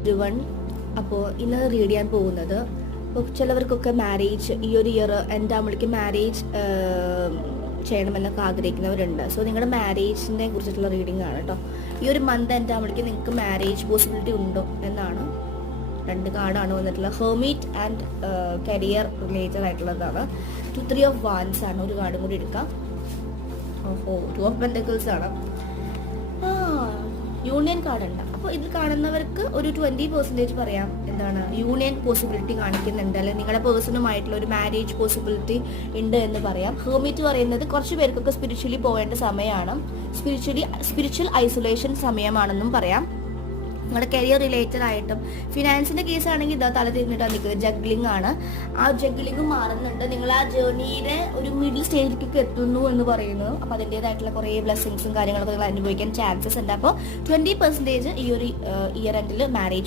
Everyone. അപ്പോൾ ഇന്ന് read ചെയ്യാൻ പോകുന്നത്, ഇപ്പോൾ ചിലവർക്കൊക്കെ മാരേജ് ഈ ഒരു ഇയർ എൻ്റെ അമ്മയ്ക്ക് മാരേജ് ചെയ്യണമെന്നൊക്കെ ആഗ്രഹിക്കുന്നവരുണ്ട്. സോ നിങ്ങളുടെ മാരേജിനെ കുറിച്ചിട്ടുള്ള റീഡിംഗ് ആണ് കേട്ടോ. ഈ ഒരു മന്ത് എൻ്റെ അമ്മയ്ക്ക് നിങ്ങൾക്ക് മാരേജ് പോസിബിലിറ്റി ഉണ്ടോ എന്നാണ്. 2 കാർഡാണ് വന്നിട്ടുള്ളത്. ഹെർമിറ്റ് ആൻഡ് കരിയർ റിലേറ്റഡ് ആയിട്ടുള്ളതാണ്. 3 ഓഫ് വാൻസ് ആണ്. ഒരു കാർഡും കൂടി എടുക്കാം. ഓഹോ, 2 ഓഫ് പെന്റക്കിൾസ് ആണ്. യൂണിയൻ കാർഡ് ഉണ്ട്. അപ്പോൾ ഇതിൽ കാണുന്നവർക്ക് ഒരു 20% പറയാം എന്താണ് യൂണിയൻ പോസിബിലിറ്റി കാണിക്കുന്നുണ്ട്, അല്ലെങ്കിൽ നിങ്ങളുടെ പേഴ്സണുമായിട്ടുള്ള ഒരു മാരേജ് പോസിബിലിറ്റി ഉണ്ട് എന്ന് പറയാം. ഹെർമിറ്റ് പറയുന്നത് കുറച്ച് പേർക്കൊക്കെ സ്പിരിച്വലി പോകേണ്ട സമയമാണ്, സ്പിരിച്വൽ ഐസൊലേഷൻ സമയമാണെന്നും പറയാം. നിങ്ങളുടെ കരിയർ റിലേറ്റഡ് ആയിട്ടും ഫിനാൻസിന്റെ കേസ് ആണെങ്കിൽ ഇതാ തല തിരിഞ്ഞിട്ടാണ് നിൽക്കുന്നത്. ജഗ്ലിംഗ് ആണ്. ആ ജഗ്ലിംഗ് മാറുന്നുണ്ട്. നിങ്ങൾ ആ ജേർണിയുടെ ഒരു മിഡിൽ സ്റ്റേജിലേക്ക് എത്തുന്നു എന്ന് പറയുന്നു. അപ്പോൾ അതിൻ്റെതായിട്ടുള്ള കുറേ ബ്ലെസ്സിങ്സും കാര്യങ്ങളൊക്കെ നിങ്ങൾ അനുഭവിക്കാൻ ചാൻസസ് ഉണ്ട്. അപ്പോൾ 20% ഈ ഒരു ഇയർ എൻഡിൽ മാരേജ്